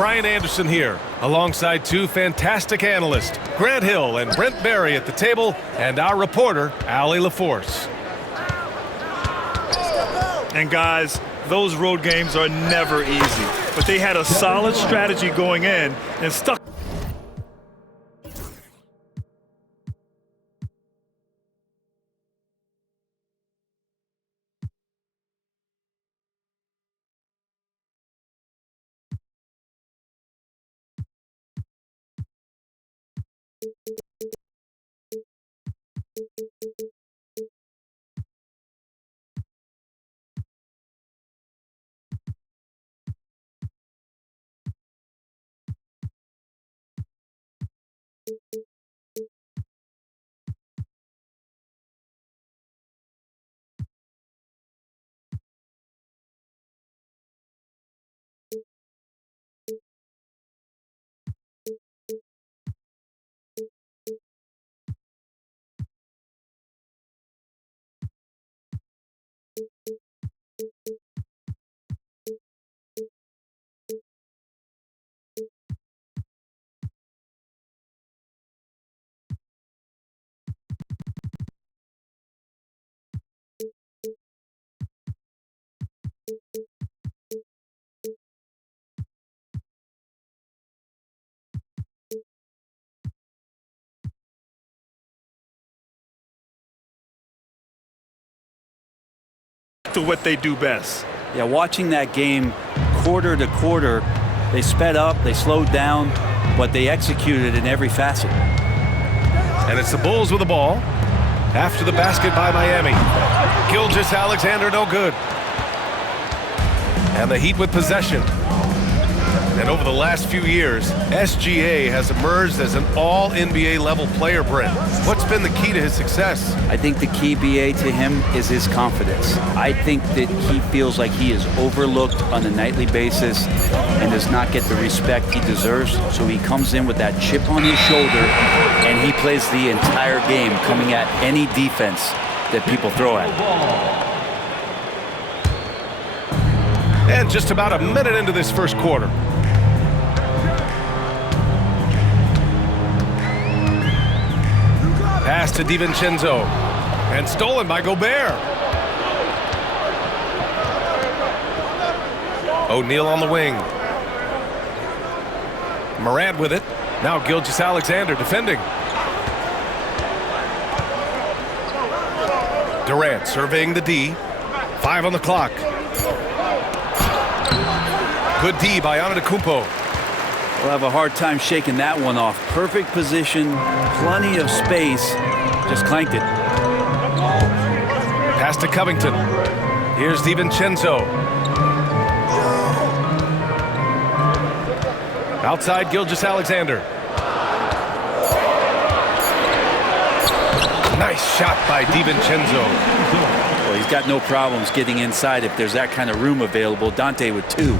Brian Anderson here, alongside two fantastic analysts, Grant Hill and Brent Barry at the table, and our reporter, Allie LaForce. And guys, those road games are never easy, but they had a solid strategy going in and stuck to what they do best. Yeah, watching that game quarter to quarter, they sped up, they slowed down, but they executed in every facet. And it's the Bulls with the ball. After the basket by Miami. Gilgeous-Alexander no good. And the Heat with possession. And over the last few years, SGA has emerged as an all-NBA level player, Brent. What's been the key to his success? I think the key, BA, to him is his confidence. I think that he feels like he is overlooked on a nightly basis and does not get the respect he deserves. So he comes in with that chip on his shoulder and he plays the entire game, coming at any defense that people throw at him. And just about a minute into this first quarter. Pass to DiVincenzo. And stolen by Gobert. O'Neal on the wing. Morant with it. Now Gilgeous-Alexander defending. Durant surveying the D. 5 on the clock. Good D by Antetokounmpo. We'll have a hard time shaking that one off. Perfect position, plenty of space, just clanked it. Pass to Covington. Here's DiVincenzo. Outside Gilgeous-Alexander. Nice shot by DiVincenzo. Well, he's got no problems getting inside if there's that kind of room available. Dante with 2.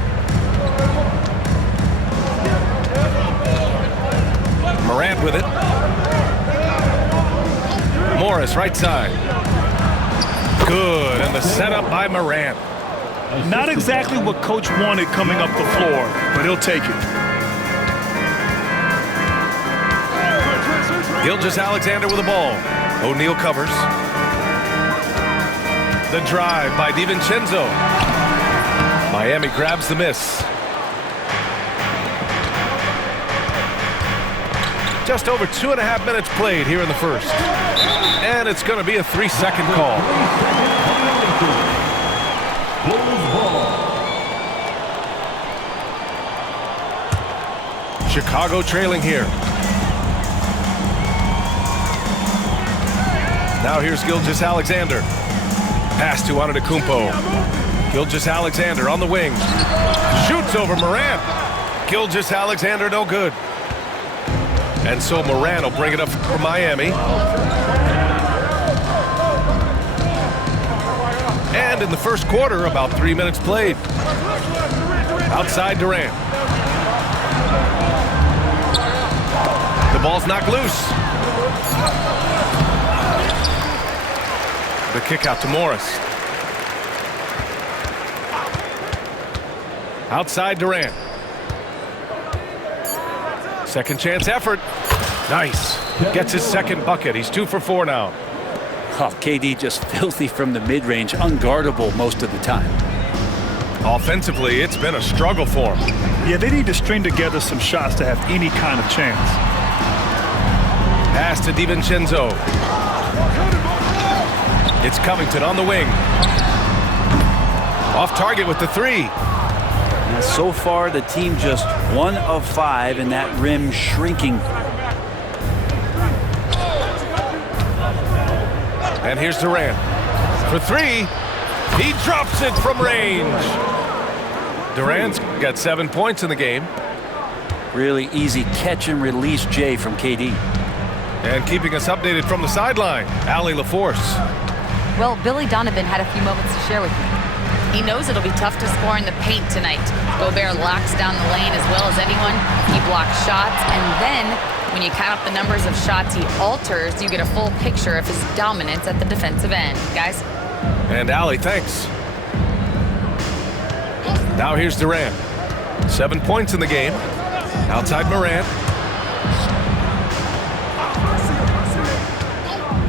Morant with it. Morris right side. Good, and the setup by Morant. Not exactly what coach wanted coming up the floor, but he'll take it. Gilgeous-Alexander with the ball. O'Neal covers. The drive by DiVincenzo. Miami grabs the miss. Just over 2.5 minutes played here in the first. And it's going to be a 3-second call. Chicago trailing here. Now here's Gilgeous-Alexander. Pass to Antetokounmpo. Gilgeous-Alexander on the wing. Shoots over Morant. Gilgeous-Alexander no good. And so Morant will bring it up for Miami. And in the first quarter, about 3 minutes played. Outside Durant. The ball's knocked loose. The kick out to Morris. Outside Durant. Second chance effort. Nice. Gets his second bucket. He's 2 for 4 now. Oh, KD just filthy from the mid-range, unguardable most of the time. Offensively, it's been a struggle for him. Yeah, they need to string together some shots to have any kind of chance. Pass to DiVincenzo. It's Covington on the wing. Off target with the 3. And so far, the team just 1 of 5, and that rim shrinking. And here's Durant for 3. He drops it from range. Durant's got 7 points in the game. Really easy catch and release, Jay, from KD. And keeping us updated from the sideline, Allie LaForce. Well, Billy Donovan had a few moments to share with me. He knows it'll be tough to score in the paint tonight. Gobert locks down the lane as well as anyone. He blocks shots, and then when you count up the numbers of shots he alters, you get a full picture of his dominance at the defensive end. Guys? And Allie, thanks. Now here's Durant. 7 points in the game. Outside Morant.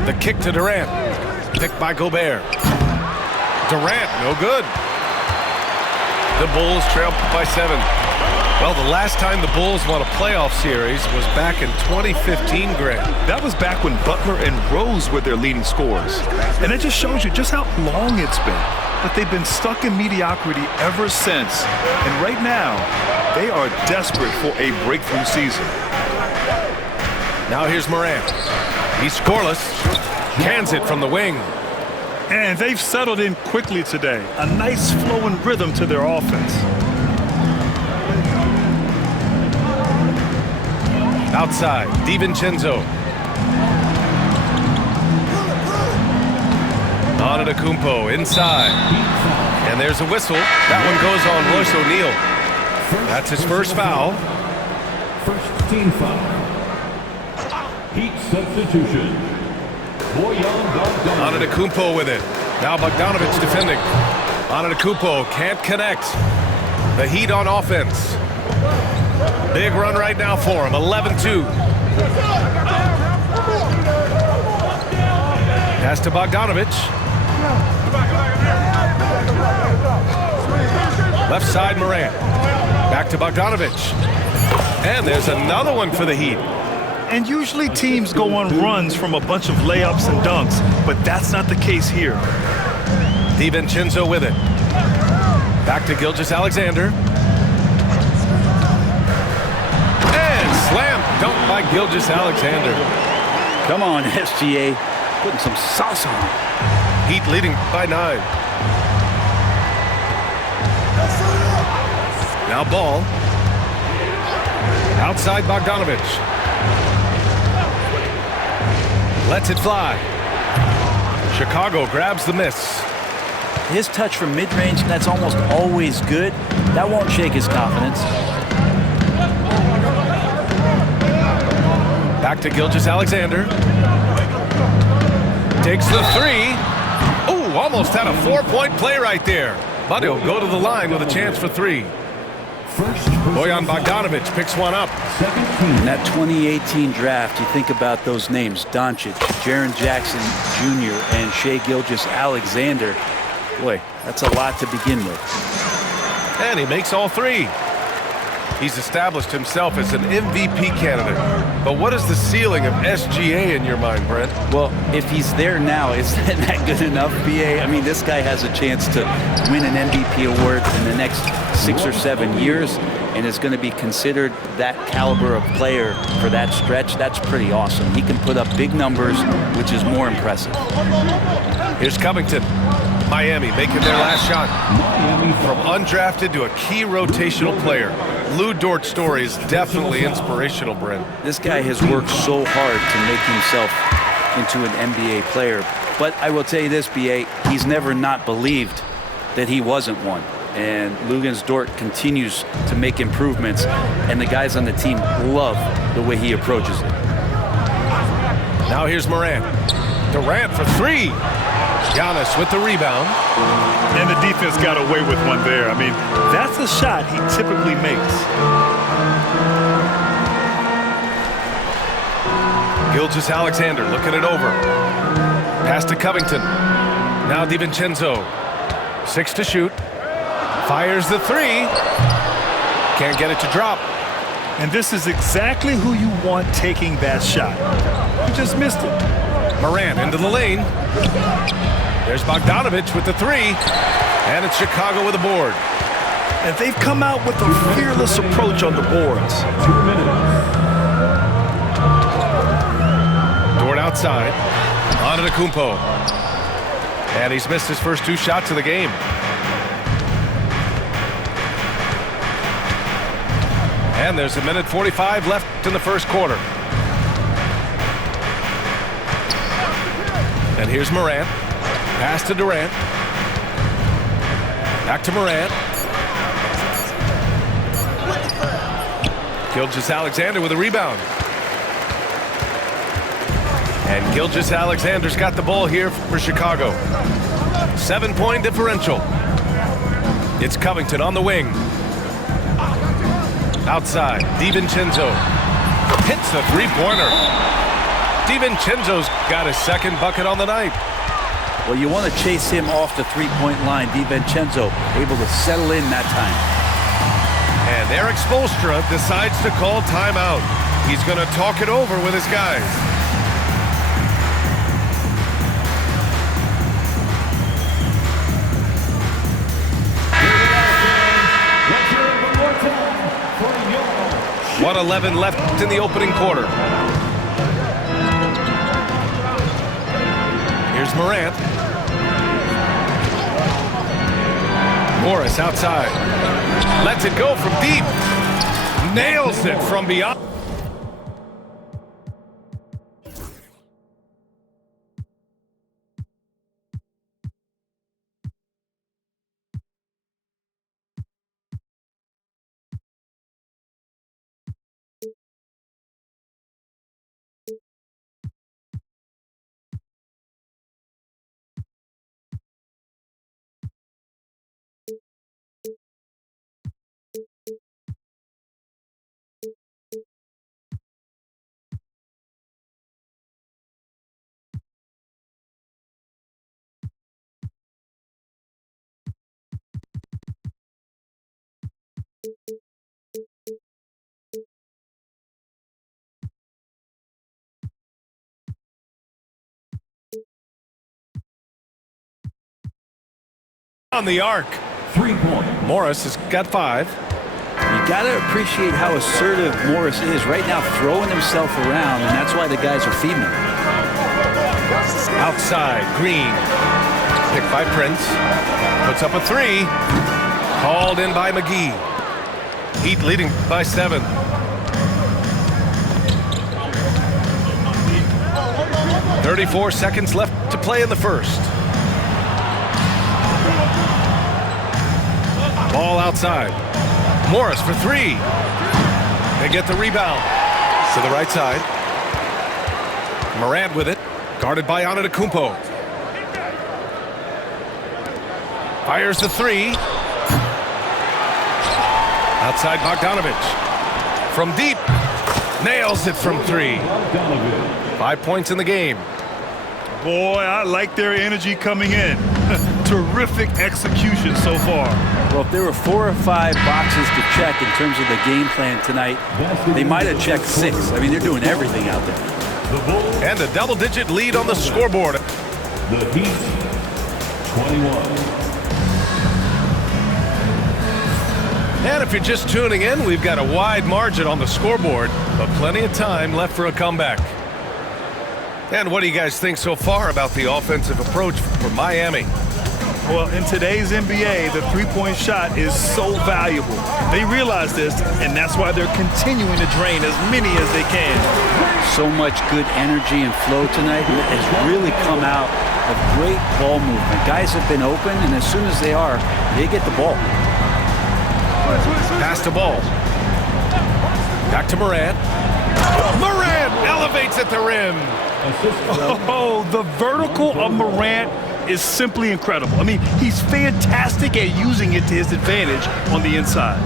The kick to Durant. Picked by Gobert. Durant, no good. The Bulls trail by 7. Well, the last time the Bulls won a playoff series was back in 2015, Grant. That was back when Butler and Rose were their leading scorers. And it just shows you just how long it's been. But they've been stuck in mediocrity ever since. And right now, they are desperate for a breakthrough season. Now here's Morant. He's scoreless. Cans it from the wing. And they've settled in quickly today. A nice flowing rhythm to their offense. Outside, DiVincenzo. Hanedan inside. And there's a whistle. That one goes on Royce O'Neal. That's his first foul. First team foul. Heat substitution. Hanedan with it. Now Bogdanović defending. Hanedan can't connect. The Heat on offense. Big run right now for him. 11-2. Pass to Bogdanović. Left side Morant. Back to Bogdanović. And there's another one for the Heat. And usually teams go on runs from a bunch of layups and dunks, but that's not the case here. DiVincenzo with it. Back to Gilgeous-Alexander. And slam dunk by Gilgeous-Alexander. Come on, SGA. Putting some sauce on it. Heat leading by 9. Now Ball. Outside Bogdanović. Lets it fly. Chicago grabs the miss. His touch from mid-range, that's almost always good. That won't shake his confidence. Back to Gilgeous-Alexander. Takes the 3. Ooh, almost had a 4-point play right there. But he'll go to the line with a chance for 3. Bojan Bogdanović picks one up. In that 2018 draft, you think about those names, Doncic, Jaren Jackson Jr., and Shai Gilgeous-Alexander. Boy, that's a lot to begin with. And he makes all 3. He's established himself as an MVP candidate. But what is the ceiling of SGA in your mind, Brent? Well, if he's there now, is that good enough, BA? I mean, this guy has a chance to win an MVP award in the next 6 or 7 years and is going to be considered that caliber of player for that stretch. That's pretty awesome. He can put up big numbers, which is more impressive. Here's Covington. Miami making their last shot. From undrafted to a key rotational player. Lou Dort's story is definitely inspirational, Brent. This guy has worked so hard to make himself into an NBA player. But I will tell you this, BA, he's never not believed that he wasn't one. And Luguentz Dort continues to make improvements, and the guys on the team love the way he approaches it. Now here's Morant. Durant for 3. Giannis with the rebound. And the defense got away with one there. I mean, that's a shot he typically makes. Gilgeous-Alexander looking it over. Pass to Covington. Now DiVincenzo. 6 to shoot. Fires the 3. Can't get it to drop. And this is exactly who you want taking that shot. He just missed it. Morant into the lane. There's Bogdanovich with the 3. And it's Chicago with a board. And they've come out with a fearless approach on the boards. 2 minutes. Dort outside. Antetokounmpo. And he's missed his first 2 shots of the game. And there's 1:45 left in the first quarter. And here's Morant. Pass to Durant. Back to Morant. Gilgeous-Alexander with a rebound. And Gilgeous-Alexander's got the ball here for Chicago. 7-point differential. It's Covington on the wing. Outside, DiVincenzo hits the 3-pointer. DiVincenzo's got his second bucket on the night. Well, you want to chase him off the 3-point line. DiVincenzo able to settle in that time. And Eric Spoelstra decides to call timeout. He's going to talk it over with his guys. Let's hear it one more time for your 1:11 left in the opening quarter. Here's Morant. Morris outside. Lets it go from deep. Nails it from beyond. On the arc. 3-point. Morris has got 5. You got to appreciate how assertive Morris is right now, throwing himself around, and that's why the guys are feeding him. Outside, Green. Picked by Prince. Puts up a 3. Called in by McGee. Heat leading by 7. .34 seconds left to play in the first. Ball outside. Morris for 3. They get the rebound to the right side. Morant with it. Guarded by Antetokounmpo. Fires the 3. Outside Bogdanovich. From deep. Nails it from 3. 5 points in the game. Boy, I like their energy coming in. Terrific execution so far. Well, if there were 4 or 5 boxes to check in terms of the game plan tonight, they might have checked 6. I mean, they're doing everything out there. And a double-digit lead on the scoreboard. The Heat, 21. And if you're just tuning in, we've got a wide margin on the scoreboard, but plenty of time left for a comeback. And what do you guys think so far about the offensive approach for Miami? Well, in today's NBA, the three-point shot is so valuable. They realize this, and that's why they're continuing to drain as many as they can. So much good energy and flow tonight has really come out of great ball movement. Guys have been open, and as soon as they are, they get the ball. Pass to ball. Back to Morant. Morant elevates at the rim. Oh, the vertical of Morant is simply incredible. I mean, he's fantastic at using it to his advantage on the inside.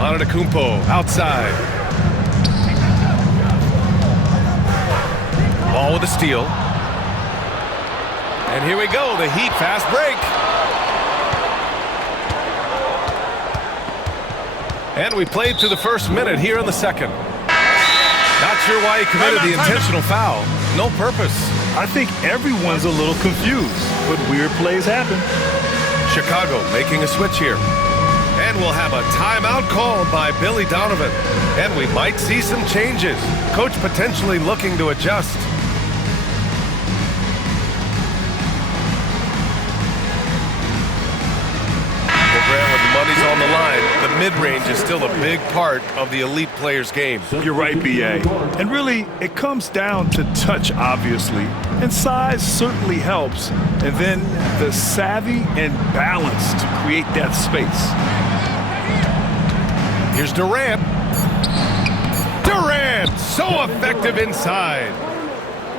Antetokounmpo outside. Ball with a steal. And here we go, the Heat fast break. And we played through the first minute here in the second. Not sure why he committed the intentional foul. No purpose. I think everyone's a little confused, but weird plays happen. Chicago making a switch here. And we'll have a timeout called by Billy Donovan. And we might see some changes. Coach potentially looking to adjust. When the money's on the line, the mid-range is still a big part of the elite player's game. You're right, B.A. And really, it comes down to touch, obviously. And size certainly helps. And then the savvy and balance to create that space. Here's Durant. Durant, so effective inside.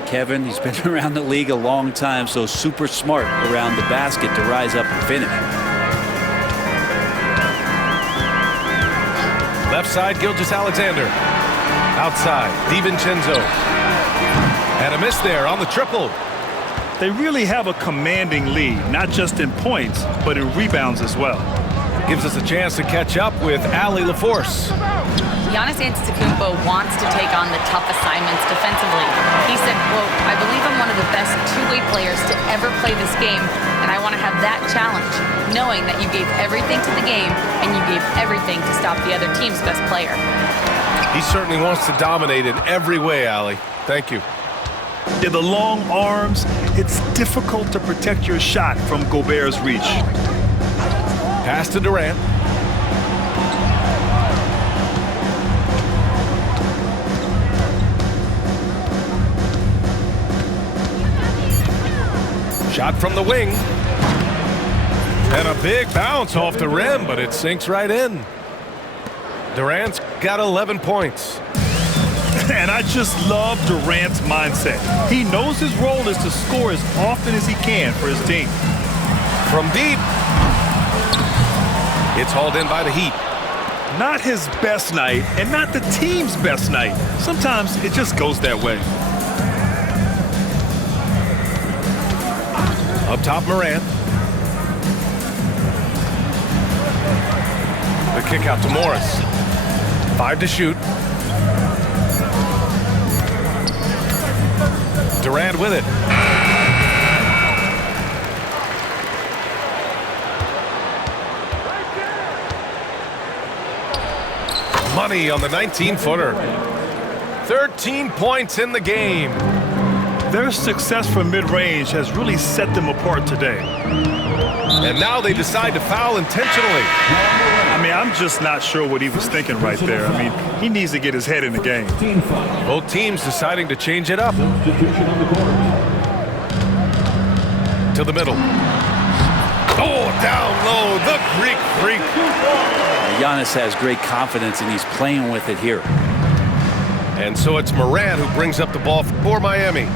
Kevin, he's been around the league a long time, so super smart around the basket to rise up and finish. Left side, Gilgeous-Alexander. Outside, DiVincenzo. And a miss there on the triple. They really have a commanding lead, not just in points, but in rebounds as well. Gives us a chance to catch up with Allie LaForce. Giannis Antetokounmpo wants to take on the tough assignments defensively. He said, quote, "I believe I'm one of the best two-way players to ever play this game, and I want to have that challenge, knowing that you gave everything to the game and you gave everything to stop the other team's best player." He certainly wants to dominate in every way, Allie. Thank you. In the long arms, it's difficult to protect your shot from Gobert's reach. Pass to Durant. Shot from the wing. And a big bounce off the rim, but it sinks right in. Durant's got 11 points. And I just love Durant's mindset. He knows his role is to score as often as he can for his team. From deep. It's hauled in by the Heat. Not his best night and not the team's best night. Sometimes it just goes that way. Up top, Morant. The kick out to Morris. 5 to shoot. Durant with it. Money on the 19-footer. 13 points in the game. Their success from mid-range has really set them apart today. And now they decide to foul intentionally. I mean, I'm just not sure what he was thinking right there. I mean, he needs to get his head in the game. Both teams deciding to change it up. To the middle. Oh, down low, the Greek freak. Giannis has great confidence, and he's playing with it here. And so it's Morant who brings up the ball for Miami.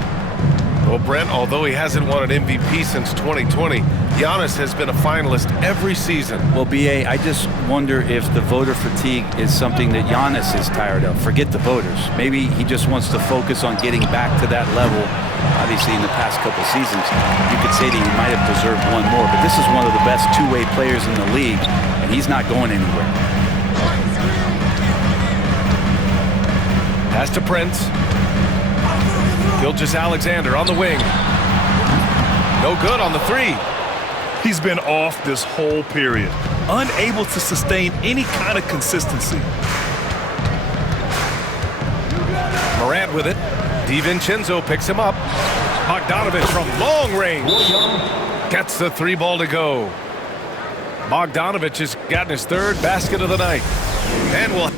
Well, Brent, although he hasn't won an MVP since 2020, Giannis has been a finalist every season. Well, B.A., I just wonder if the voter fatigue is something that Giannis is tired of. Forget the voters. Maybe he just wants to focus on getting back to that level. Obviously, in the past couple seasons, you could say that he might have deserved one more, but this is one of the best two-way players in the league, and he's not going anywhere. Pass to Prince. Gilgeous-Alexander on the wing. No good on the three. He's been off this whole period, unable to sustain any kind of consistency. Morant with it. DiVincenzo picks him up. Bogdanovich from long range. Gets the three ball to go. Bogdanovich has gotten his third basket of the night. And will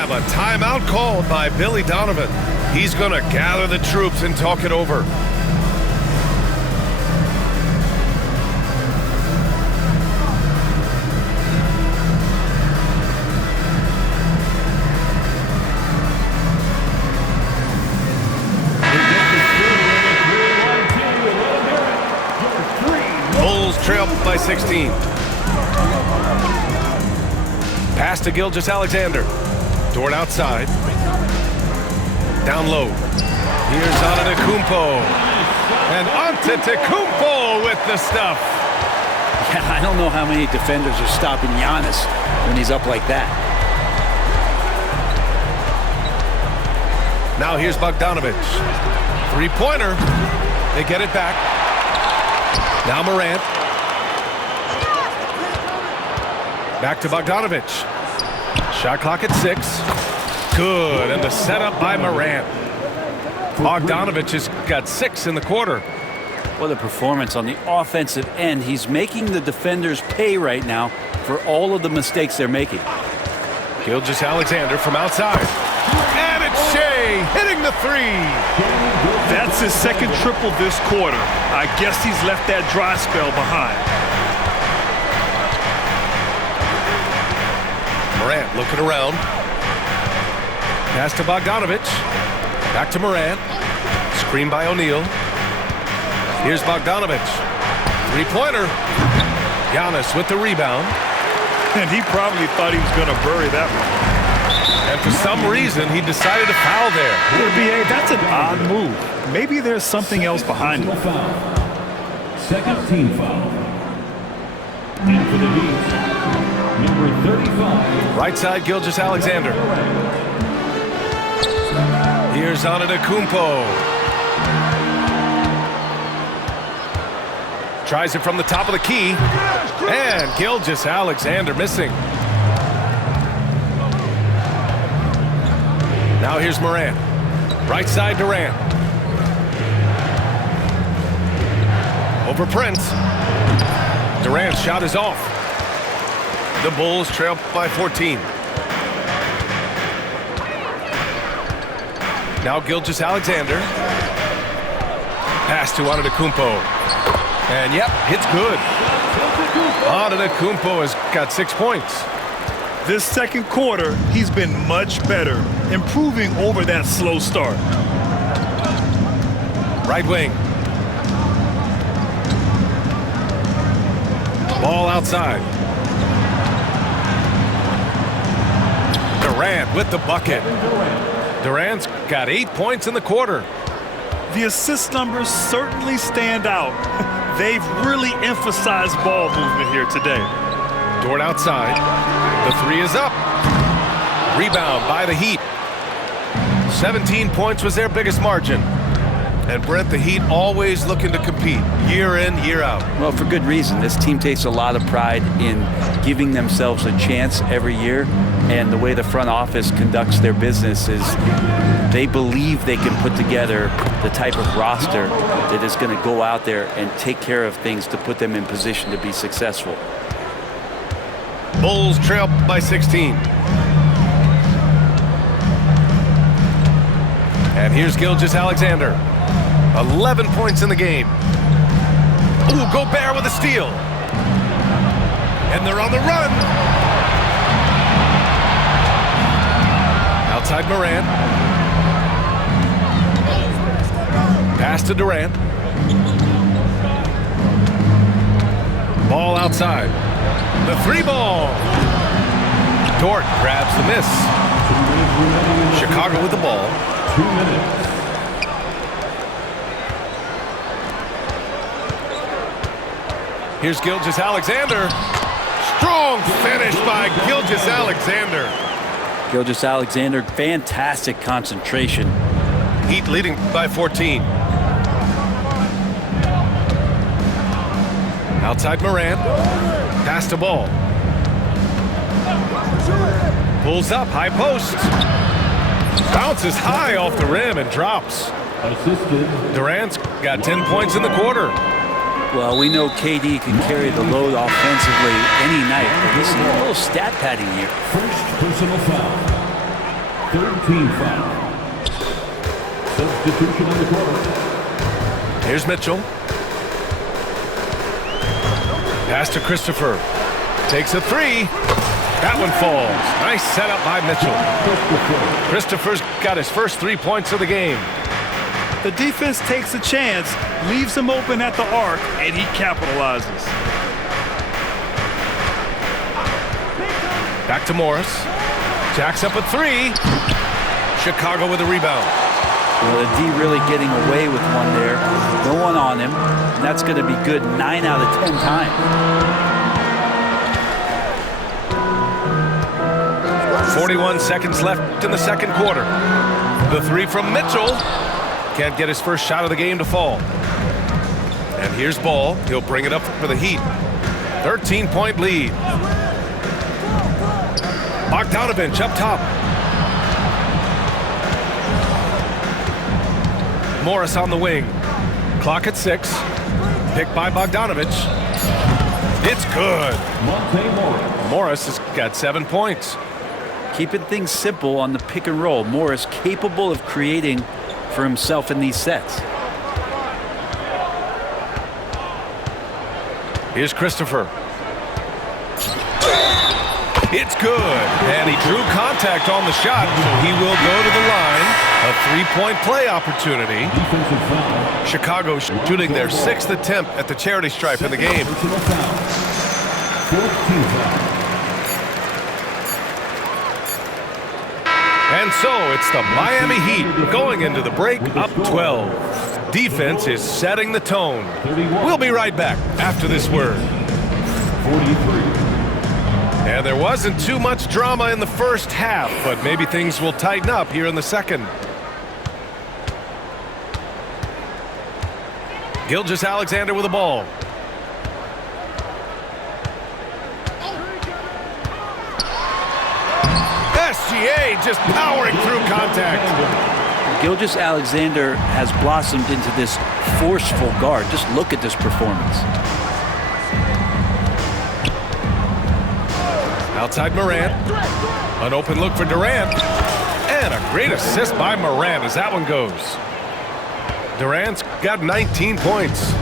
have a timeout called by Billy Donovan. He's going to gather the troops and talk it over. Bulls trail by 16. Pass to Gilgeous-Alexander. Dort outside. Down low. Here's Antetokounmpo. And Antetokounmpo with the stuff. Yeah, I don't know how many defenders are stopping Giannis when he's up like that. Now here's Bogdanovic. Three-pointer. They get it back. Now Morant. Back to Bogdanovic. Shot clock at 6. Good, and the setup by Morant. Bogdanovic has got 6 in the quarter. What a performance on the offensive end. He's making the defenders pay right now for all of the mistakes they're making. Gilgeous-Alexander from outside. And it's Shea hitting the 3. That's his second triple this quarter. I guess he's left that dry spell behind. Morant looking around. Pass to Bogdanovic. Back to Morant. Screen by O'Neal. Here's Bogdanovic. Three-pointer. Giannis with the rebound. And he probably thought he was going to bury that one. And for some reason, he decided to foul there. NBA, that's an odd move. Maybe there's something else behind it. Second team foul. And for the Heat, number 35. Right side, Gilgeous-Alexander. Here's Antetokounmpo. Tries it from the top of the key. And Gilgeous-Alexander missing. Now here's Morant. Right side, Durant. Over Prince. Durant's shot is off. The Bulls trail by 14. Now Gilgeous-Alexander. Pass to Antetokounmpo. And yep, it's good. Antetokounmpo has got 6 points. This second quarter, he's been much better, improving over that slow start. Right wing. Ball outside. Durant with the bucket. Durant's got 8 points in the quarter. The assist numbers certainly stand out. They've really emphasized ball movement here today. Dort outside. The 3 is up. Rebound by the Heat. 17 points was their biggest margin. And Brent, the Heat always looking to compete year in, year out. Well, for good reason. This team takes a lot of pride in giving themselves a chance every year. And the way the front office conducts their business is they believe they can put together the type of roster that is going to go out there and take care of things to put them in position to be successful. Bulls trail by 16. And here's Gilgeous-Alexander. 11 points in the game. Ooh, Gobert with a steal. And they're on the run. Outside Morant. Pass to Durant. Ball outside. The 3 ball. Dort grabs the miss. Chicago with the ball. 2 minutes. Here's Gilgeous-Alexander. Strong finish by Gilgeous-Alexander. Gilgeous-Alexander, fantastic concentration. Heat leading by 14. Outside Morant. Pass to ball. Pulls up, high post. Bounces high off the rim and drops. Assisted. Durant's got 10 points in the quarter. Well, we know KD can carry the load offensively any night. But this is a little stat padding here. First personal foul. Third team foul. Substitution on the court. Here's Mitchell. Pass to Christopher. Takes a three. That one falls. Nice setup by Mitchell. Christopher's got his first 3 points of the game. The defense takes a chance, leaves him open at the arc, and he capitalizes. Back to Morris. Jacks up a three. Chicago with a rebound. Well, the D really getting away with one there. No one on him. And that's going to be good 9 out of 10 times. 41 seconds left in the second quarter. The three from Mitchell. Can't get his first shot of the game to fall. And here's Ball. He'll bring it up for the Heat. 13-point lead. Bogdanovich up top. Morris on the wing. Clock at 6. Picked by Bogdanovich. It's good. Morris has got 7 points. Keeping things simple on the pick and roll. Morris capable of creating for himself in these sets. Here's Christopher. It's good. And he drew contact on the shot, so he will go to the line. A 3-point play opportunity. Chicago shooting their 6th attempt at the charity stripe in the game. And so it's the Miami Heat going into the break up 12. Defense is setting the tone. We'll be right back after this word. 43. And there wasn't too much drama in the first half, but maybe things will tighten up here in the second. Gilgeous-Alexander with the ball. SGA just powering through contact. Gilgeous-Alexander has blossomed into this forceful guard. Just look at this performance. Outside Morant. An open look for Durant. And a great assist by Morant as that one goes. Durant's got 19 points.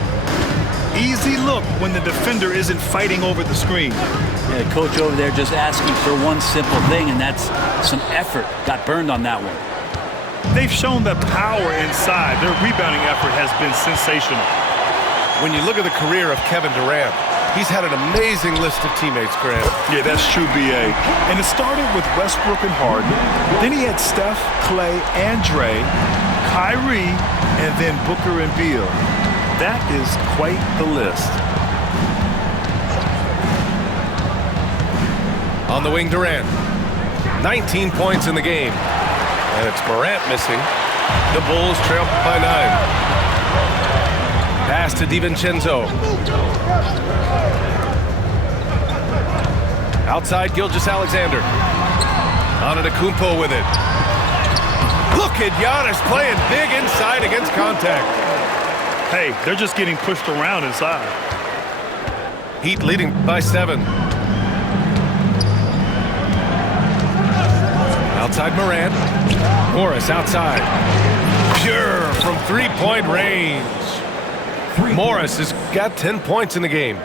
Easy look when the defender isn't fighting over the screen. Yeah, coach over there just asking for one simple thing, and that's some effort. Got burned on that one. They've shown the power inside. Their rebounding effort has been sensational. When you look at the career of Kevin Durant, he's had an amazing list of teammates, Grant. Yeah, that's true, B.A. And it started with Westbrook and Harden. Then he had Steph, Clay, and Dre, Kyrie, and then Booker and Beal. That is quite the list. On the wing, Durant. 19 points in the game. And it's Morant missing. The Bulls trail by 9. Pass to DiVincenzo. Outside, Gilgeous-Alexander. Antetokounmpo with it. Look at Giannis playing big inside against contact. Hey, they're just getting pushed around inside. Heat leading by 7. Outside Morant. Morris outside. Pure from 3-point range. Morris has got 10 points in the game.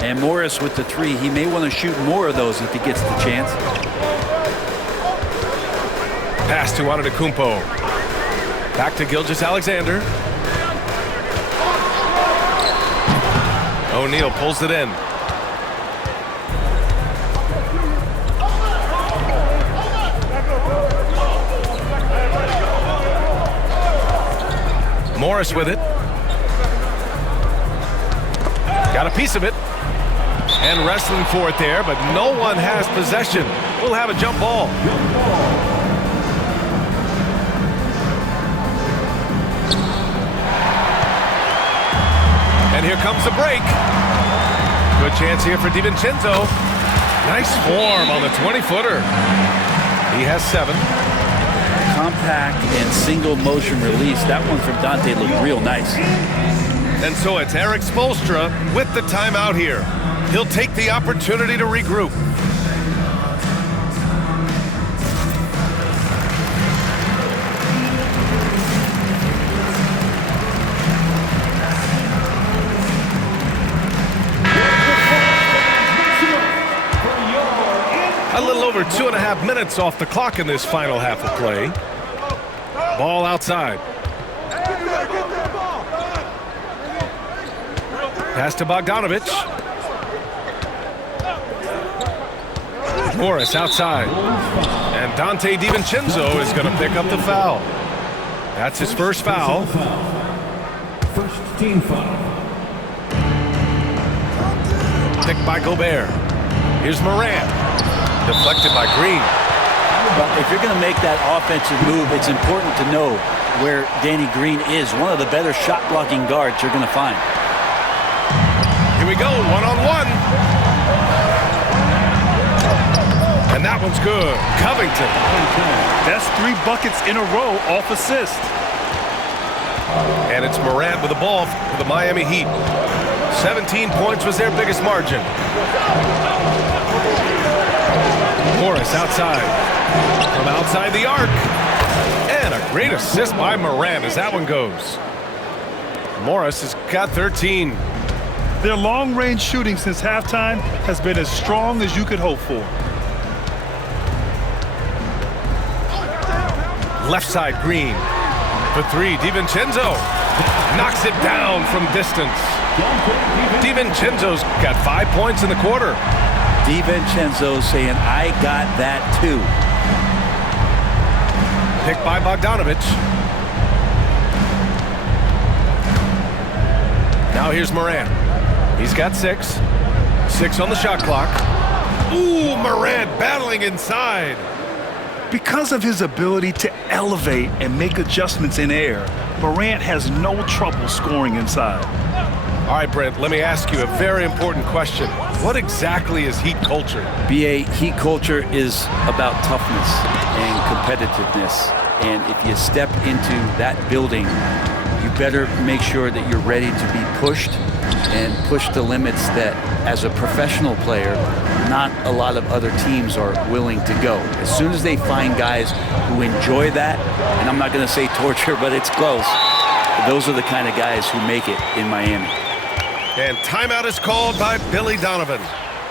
And Morris with the 3. He may want to shoot more of those if he gets the chance. Pass to Antetokounmpo. Back to Gilgeous-Alexander. O'Neal pulls it in. Morris with it. Got a piece of it. And wrestling for it there, but no one has possession. We'll have a jump ball. And here comes the break. Good chance here for DiVincenzo. Nice form on the 20-footer. He has 7. Compact and single motion release. That one from Dante looked real nice. And so it's Eric Spoelstra with the timeout here. He'll take the opportunity to regroup. little over 2.5 minutes off the clock in this final half of play. Ball outside. Pass to Bogdanovich. Morris outside. And Dante DiVincenzo is going to pick up the foul. That's his first foul. First team foul. Picked by Gobert. Here's Morant. Deflected by Green. But if you're going to make that offensive move, it's important to know where Danny Green is. One of the better shot-blocking guards you're going to find. Here we go, one-on-one. And that one's good. Covington. That's 3 buckets in a row off assist. And it's Morant with the ball for the Miami Heat. 17 points was their biggest margin. Morris outside. From outside the arc. And a great assist by Morant as that one goes. Morris has got 13. Their long-range shooting since halftime has been as strong as you could hope for. Left side, Green. For 3, DiVincenzo. Knocks it down from distance. DiVincenzo's got 5 points in the quarter. DiVincenzo saying, I got that too. Picked by Bogdanovich. Now here's Morant. He's got 6. 6 on the shot clock. Ooh, Morant battling inside. Because of his ability to elevate and make adjustments in air, Morant has no trouble scoring inside. All right, Brent, let me ask you a very important question. What exactly is Heat culture? BA, Heat culture is about toughness and competitiveness. And if you step into that building, you better make sure that you're ready to be pushed and push the limits that, as a professional player, not a lot of other teams are willing to go. As soon as they find guys who enjoy that, and I'm not going to say torture, but it's close, those are the kind of guys who make it in Miami. And timeout is called by Billy Donovan.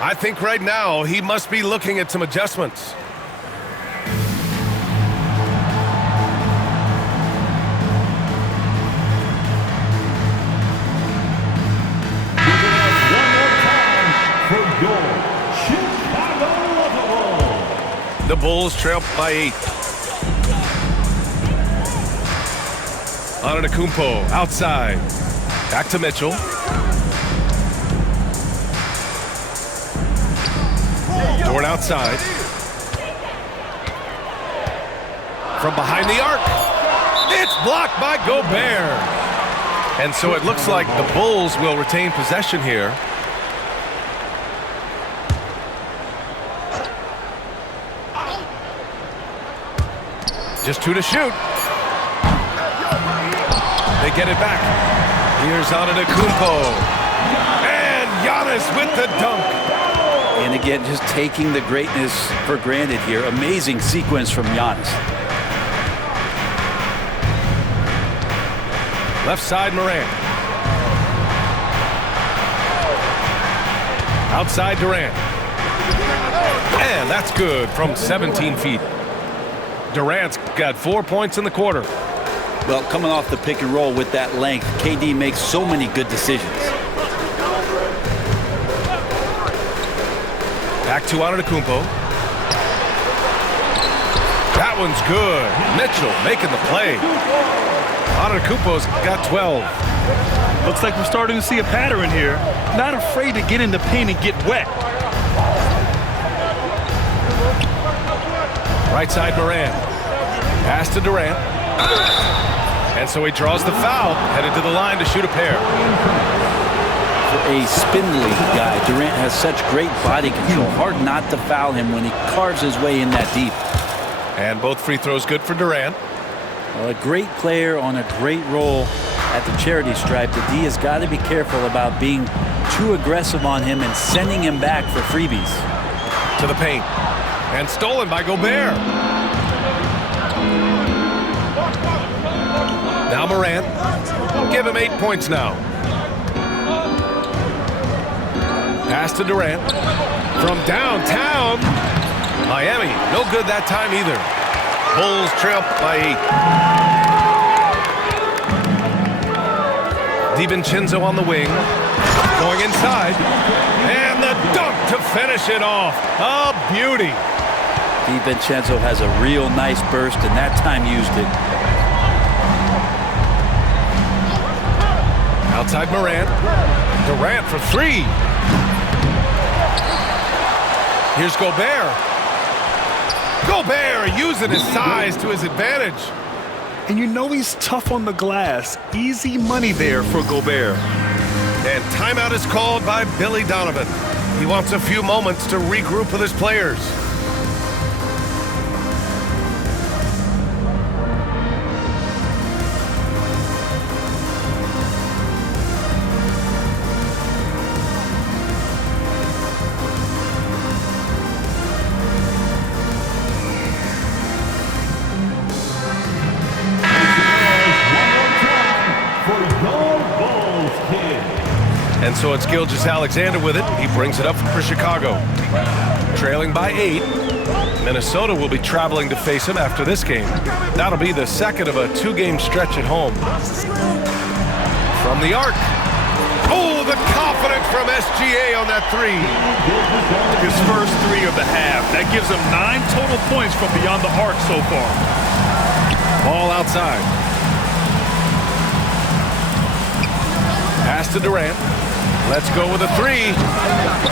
I think right now he must be looking at some adjustments. The Bulls trail by 8. Antetokounmpo outside. Back to Mitchell. Dort outside. From behind the arc. It's blocked by Gobert. And so it looks like the Bulls will retain possession here. Just 2 to shoot. They get it back. Here's Antetokounmpo. And Giannis with the dunk. And again, just taking the greatness for granted here. Amazing sequence from Giannis. Left side, Morant. Outside, Durant. And that's good from 17 feet. Durant's got 4 points in the quarter. Well, coming off the pick and roll with that length, KD makes so many good decisions. Back to Antetokounmpo. That one's good. Mitchell making the play. Antetokounmpo's got 12. Looks like we're starting to see a pattern here. Not afraid to get in the paint and get wet. Right side, Morant. Pass to Durant. And so he draws the foul, headed to the line to shoot a pair. For a spindly guy, Durant has such great body control. Hard not to foul him when he carves his way in that deep. And both free throws good for Durant. Well, a great player on a great role at the charity stripe. The D has got to be careful about being too aggressive on him and sending him back for freebies. To the paint. And stolen by Gobert. Now Morant. Give him 8 points now. Pass to Durant. From downtown. Miami, no good that time either. Bulls trail by 8. DiVincenzo on the wing. Going inside. And the dunk to finish it off. A beauty. DiVincenzo has a real nice burst, and that time used it. Outside Morant. Durant for 3. Here's Gobert. Gobert using his size to his advantage. And you know he's tough on the glass. Easy money there for Gobert. And timeout is called by Billy Donovan. He wants a few moments to regroup with his players. And so it's Gilgeous-Alexander with it. He brings it up for Chicago. Trailing by 8. Minnesota will be traveling to face him after this game. That'll be the second of a 2-game stretch at home. From the arc. Oh, the confidence from SGA on that 3. His first 3 of the half. That gives him 9 total points from beyond the arc so far. Ball outside. Pass to Durant. Let's go with a 3.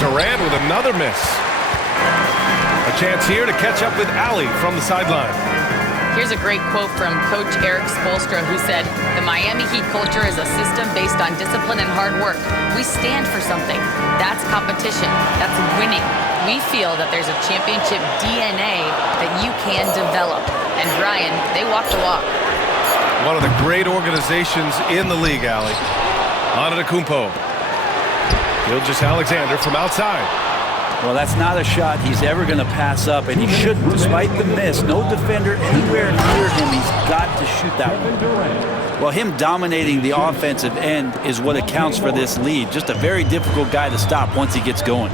Durant with another miss. A chance here to catch up with Ali from the sideline. Here's a great quote from Coach Eric Spoelstra, who said, "The Miami Heat culture is a system based on discipline and hard work. We stand for something. That's competition. That's winning. We feel that there's a championship DNA that you can develop." And Brian, they walk the walk. One of the great organizations in the league, Ali. Antetokounmpo. Gilgeous-Alexander from outside. Well, that's not a shot he's ever going to pass up, and he shouldn't, despite the miss. No defender anywhere near him. He's got to shoot that one. Well, him dominating the offensive end is what accounts for this lead. Just a very difficult guy to stop once he gets going.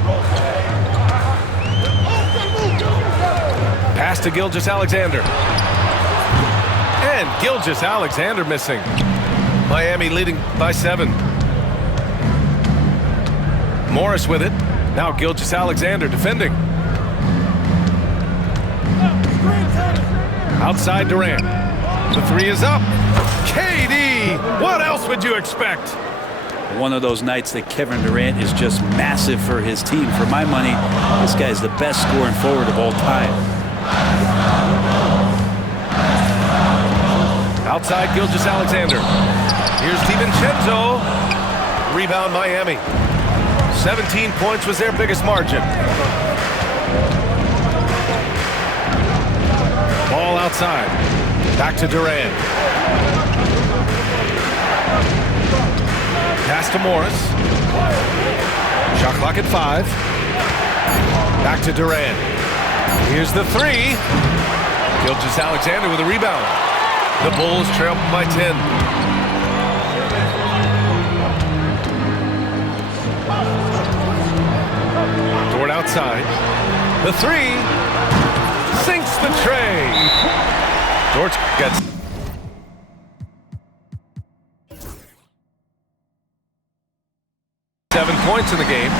Pass to Gilgeous-Alexander. And Gilgeous-Alexander missing. Miami leading by 7. Morris with it. Now Gilgeous-Alexander defending. Outside Durant. The 3 is up. KD! What else would you expect? One of those nights that Kevin Durant is just massive for his team. For my money, this guy is the best scoring forward of all time. Outside Gilgeous-Alexander. Here's DiVincenzo. Rebound Miami. 17 points was their biggest margin. Ball outside. Back to Durant. Pass to Morris. Shot clock at 5. Back to Durant. Here's the 3. Gilgeous-Alexander with a rebound. The Bulls trail by 10. Dort outside. The 3 sinks the tray. Dort gets 7 points in the game.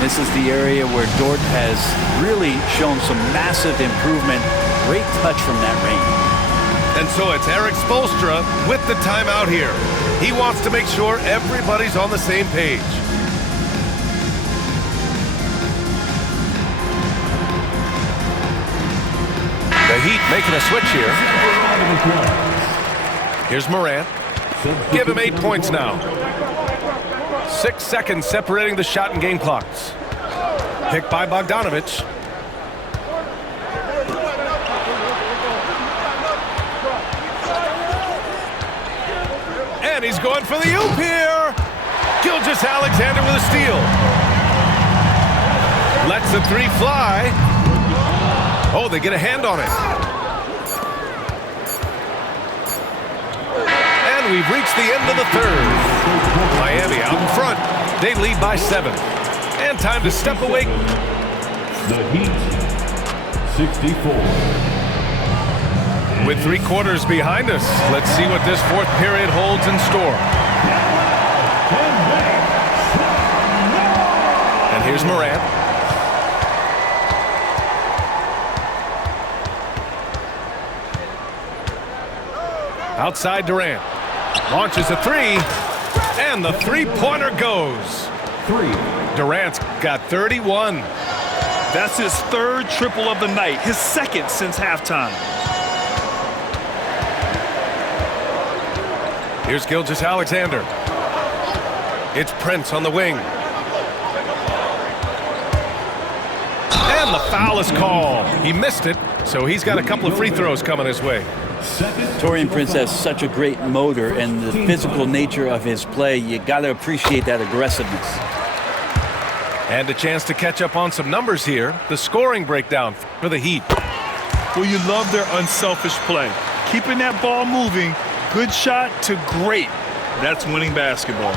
This is the area where Dort has really shown some massive improvement. Great touch from that range. And so it's Eric Spoelstra with the timeout here. He wants to make sure everybody's on the same page. The Heat making a switch here. Here's Morant. Give him 8 points now. 6 seconds separating the shot and game clocks. Picked by Bogdanovich. And he's going for the oop here. Gilgeous-Alexander with a steal. Lets the 3 fly. Oh, they get a hand on it. And we've reached the end of the 3rd. Miami out in front. They lead by 7. And time to step away. The Heat 64. With 3 quarters behind us, let's see what this 4th period holds in store. And here's Morant. Outside Durant. Launches a 3. And the 3-pointer goes. 3. Durant's got 31. That's his 3rd triple of the night, his 2nd since halftime. Here's Gilgeous-Alexander. It's Prince on the wing. And the foul is called. He missed it, so he's got a couple of free throws coming his way. Taurean Prince has such a great motor, and the physical nature of his play, you got to appreciate that aggressiveness. And a chance to catch up on some numbers here. The scoring breakdown for the Heat. Well, you love their unselfish play. Keeping that ball moving, good shot to great. That's winning basketball.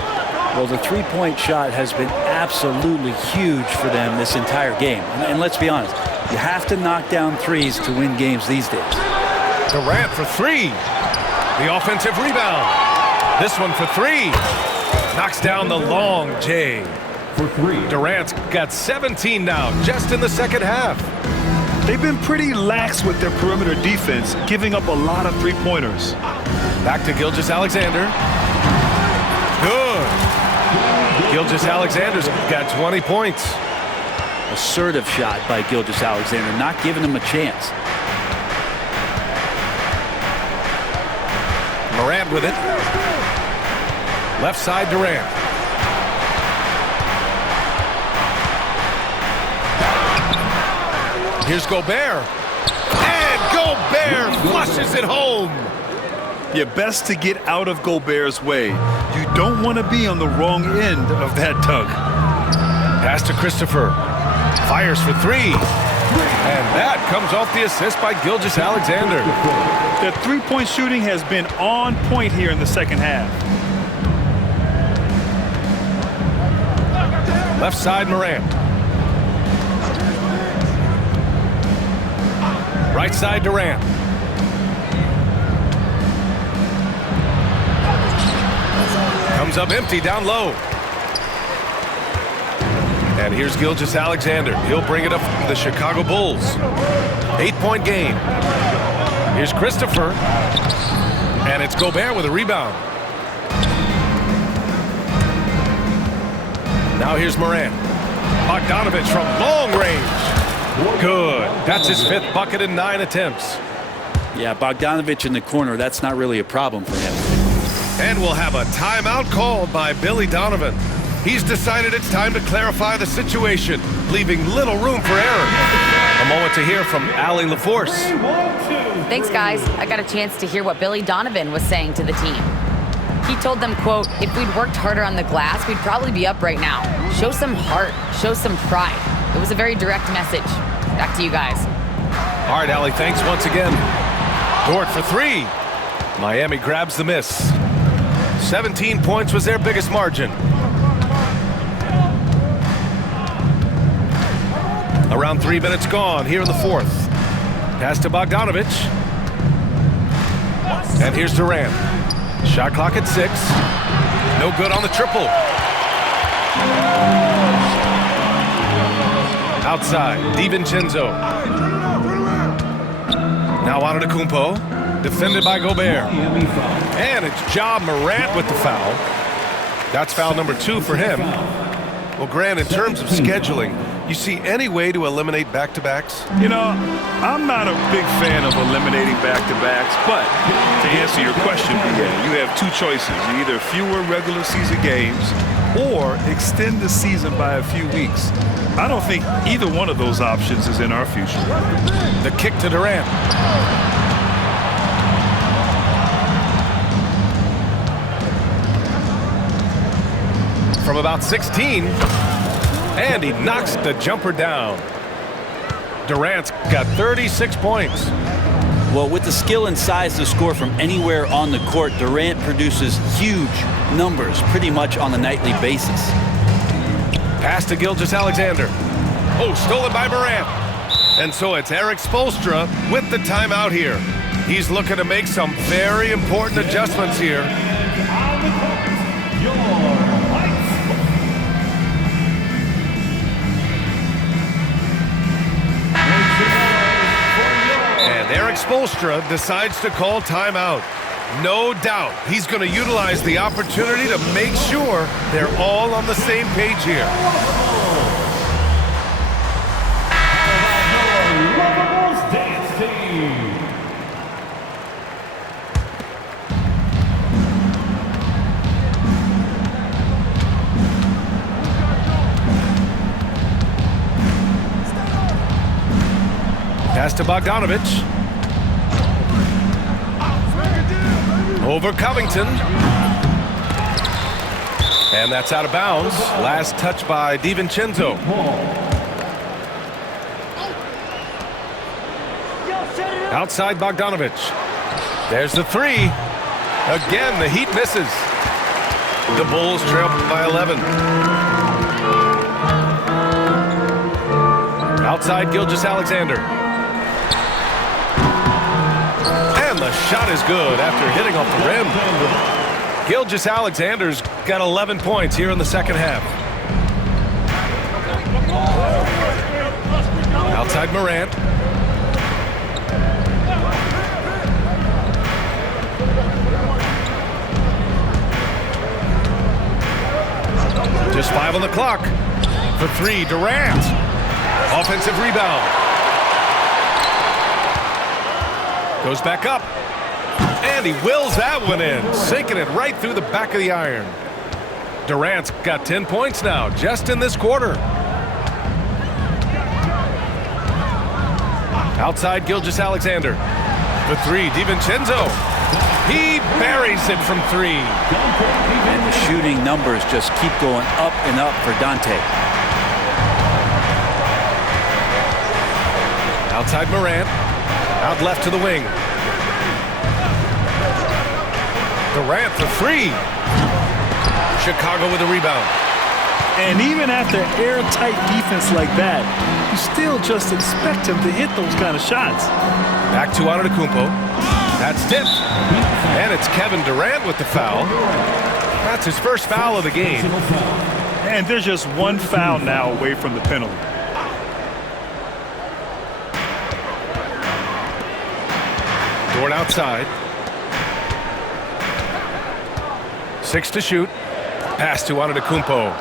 Well, the three-point shot has been absolutely huge for them this entire game. And let's be honest, you have to knock down threes to win games these days. Durant for 3. The offensive rebound. This one for 3. Knocks down the long J. For 3. Durant's got 17 now, just in the second half. They've been pretty lax with their perimeter defense, giving up a lot of three-pointers. Back to Gilgeous-Alexander. Good. Gilgeous-Alexander's got 20 points. Assertive shot by Gilgeous-Alexander, not giving him a chance. Morant with it. Left side Durant. Here's Gobert. And Gobert flushes it home. Yeah, best to get out of Gobert's way. You don't want to be on the wrong end of that tug. Pass to Christopher. Fires for 3. And that comes off the assist by Gilgeous-Alexander. Their three-point shooting has been on point here in the second half. Left side Morant. Right side Durant. Comes up empty down low. And here's Gilgeous-Alexander. He'll bring it up for the Chicago Bulls. 8-point game. Here's Christopher. And it's Gobert with a rebound. Now here's Morant. Bogdanovich from long range. Good. That's his 5th bucket in 9 attempts. Yeah, Bogdanovich in the corner, that's not really a problem for him. And we'll have a timeout called by Billy Donovan. He's decided it's time to clarify the situation, leaving little room for error. A moment to hear from Allie LaForce. Thanks, guys. I got a chance to hear what Billy Donovan was saying to the team. He told them, quote, if we'd worked harder on the glass, we'd probably be up right now. Show some heart. Show some pride. It was a very direct message. Back to you guys. All right, Allie, thanks once again. Dort for 3. Miami grabs the miss. 17 points was their biggest margin. Around 3 minutes gone here in the 4th. Pass to Bogdanovich. And here's Durant. Shot clock at 6. No good on the triple. Outside, DiVincenzo. Now Antetokounmpo. Defended by Gobert. And it's Ja Morant with the foul. That's foul number 2 for him. Well, Grant, in terms of scheduling, you see any way to eliminate back-to-backs? You know, I'm not a big fan of eliminating back-to-backs, but to answer your question, you have 2 choices. Either fewer regular season games or extend the season by a few weeks. I don't think either one of those options is in our future. The kick to Durant. From about 16. And he knocks the jumper down. Durant's got 36 points. Well, with the skill and size to score from anywhere on the court, Durant produces huge numbers pretty much on a nightly basis. Pass to Gilgeous-Alexander. Oh, stolen by Morant. And so it's Eric Spoelstra with the timeout here. He's looking to make some very important adjustments here. And Eric Spoelstra decides to call timeout. No doubt he's going to utilize the opportunity to make sure they're all on the same page here. Pass to Bogdanovich. Over Covington. And that's out of bounds. Last touch by DiVincenzo. Outside Bogdanovich. There's the three. Again, the Heat misses. The Bulls trail by 11. Outside Gilgeous-Alexander. And the shot is good after hitting off the rim. Gilgeous-Alexander's got 11 points here in the second half. Outside Morant. Just 5 on the clock. For three, Durant. Offensive rebound. Goes back up. And he wills that one in, sinking it right through the back of the iron. Durant's got 10 points now, just in this quarter. Outside Gilgeous-Alexander. For three, DiVincenzo. He buries it from three. And the shooting numbers just keep going up and up for Dante. Outside Morant. Out left to the wing. Durant for three. Chicago with a rebound. And even after airtight defense like that, you still just expect him to hit those kind of shots. Back to Antetokounmpo. That's tipped. And it's Kevin Durant with the foul. That's his first foul of the game. And there's just one foul now away from the penalty. Dort outside. 6 to shoot. Pass to Antetokounmpo.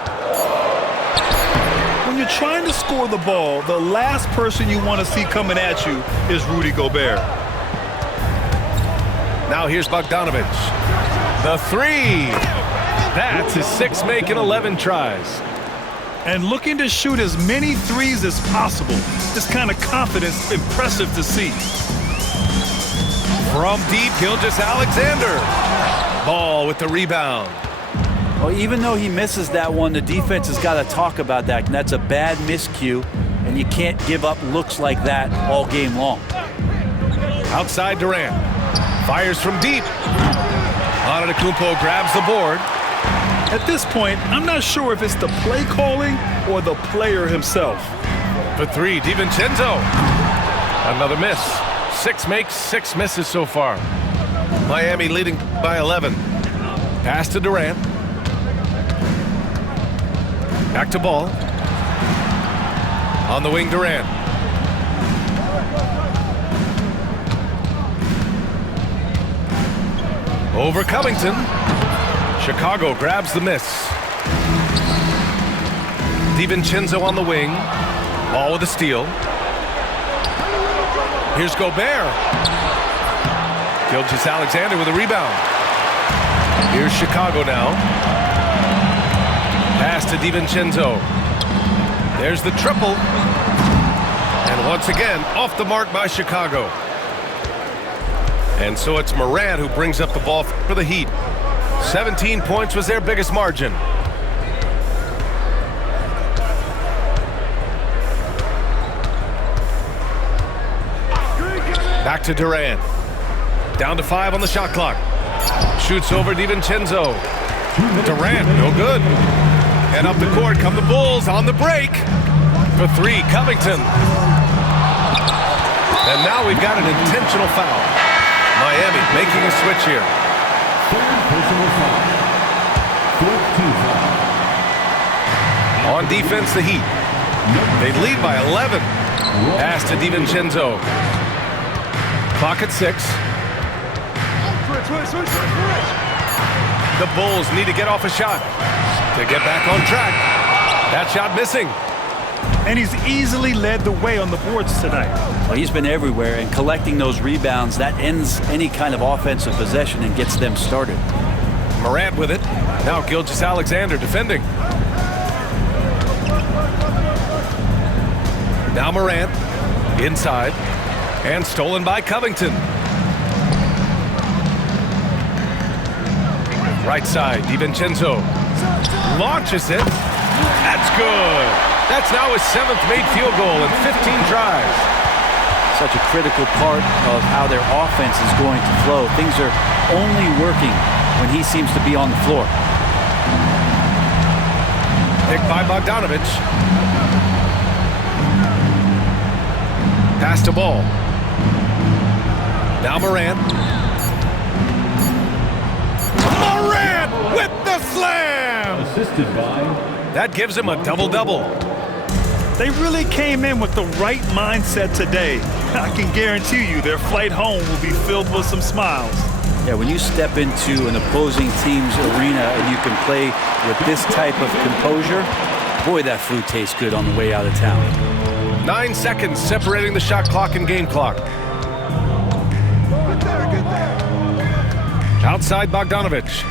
When you're trying to score the ball, the last person you want to see coming at you is Rudy Gobert. Now here's Bogdanovich. The three. That's his 6 make in 11 tries. And looking to shoot as many threes as possible. This kind of confidence, impressive to see. From deep, Gilgeous-Alexander. Ball with the rebound. Well, even though he misses that one, the defense has got to talk about that. And that's a bad miscue, and you can't give up looks like that all game long. Outside Durant. Fires from deep. Antetokounmpo grabs the board. At this point, I'm not sure if it's the play calling or the player himself. For three, DiVincenzo. Another miss. 6 makes, 6 misses so far. Miami leading by 11. Pass to Durant. Back to Ball. On the wing, Durant. Over Covington. Chicago grabs the miss. DiVincenzo on the wing. Ball with a steal. Here's Gobert. Gilgeous-Alexander with a rebound. Here's Chicago now. Pass to DiVincenzo. There's the triple. And once again, off the mark by Chicago. And so it's Morant who brings up the ball for the Heat. 17 points was their biggest margin. Back to Durant. Down to 5 on the shot clock. Shoots over DiVincenzo. Durant, no good. And up the court come the Bulls on the break. For three, Covington. And now we've got an intentional foul. Miami making a switch here. Third personal foul. Fourth team foul. On defense, the Heat. They lead by 11. Pass to DiVincenzo. Clock at 6. The Bulls need to get off a shot to get back on track. That shot missing. And he's easily led the way on the boards tonight. Well, he's been everywhere, and collecting those rebounds, that ends any kind of offensive possession and gets them started. Morant with it. Now Gilgeous-Alexander defending. Now Morant inside and stolen by Covington. Right side, DiVincenzo launches it. That's good. That's now his 7th made field goal in 15 tries. Such a critical part of how their offense is going to flow. Things are only working when he seems to be on the floor. Picked by Bogdanovich. Pass to Ball. Now Morant. Morant with the slam! Assisted by That gives him a double-double. They really came in with the right mindset today. I can guarantee you their flight home will be filled with some smiles. Yeah, when you step into an opposing team's arena and you can play with this type of composure, boy, that food tastes good on the way out of town. 9 seconds separating the shot clock and game clock. Outside Bogdanovich.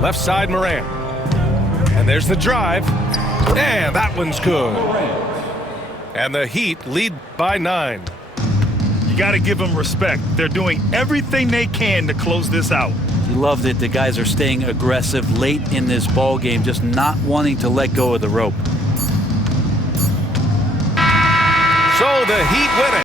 Left side Morant. And there's the drive. And that one's good. And the Heat lead by 9. You got to give them respect. They're doing everything they can to close this out. You love that the guys are staying aggressive late in this ball game, just not wanting to let go of the rope. So the Heat win it.